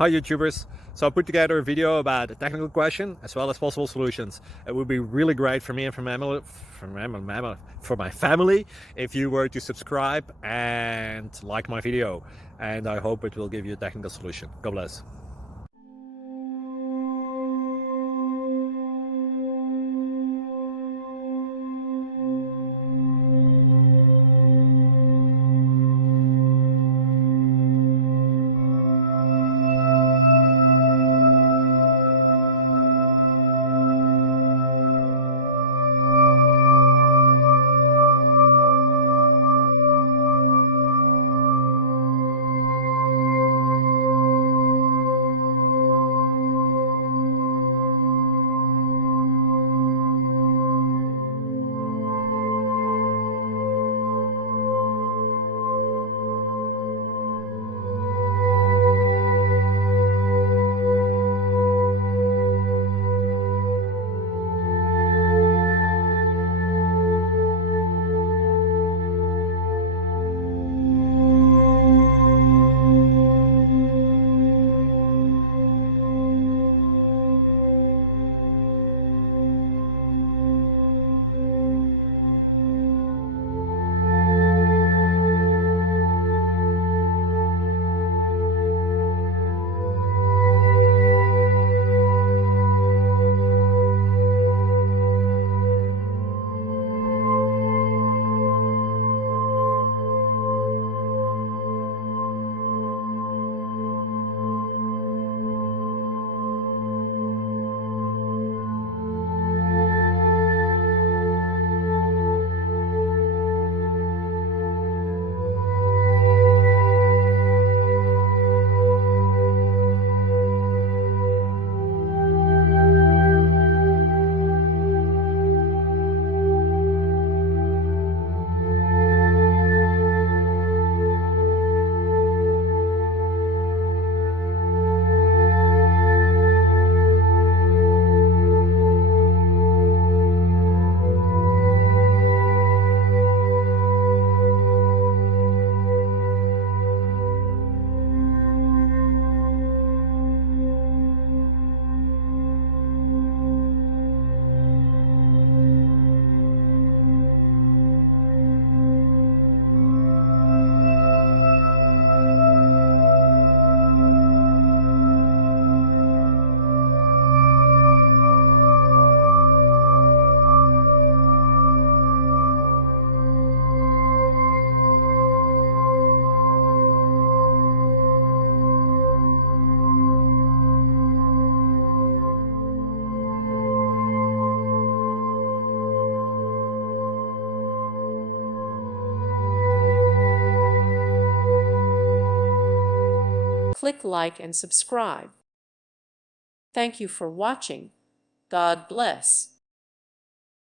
Hi YouTubers! So I put together a video about a technical question as well as possible solutions. It would be really great for me and for my family if you were to subscribe and like my video, and I hope it will give you a technical solution. God bless. Click like and subscribe. Thank you for watching. God bless.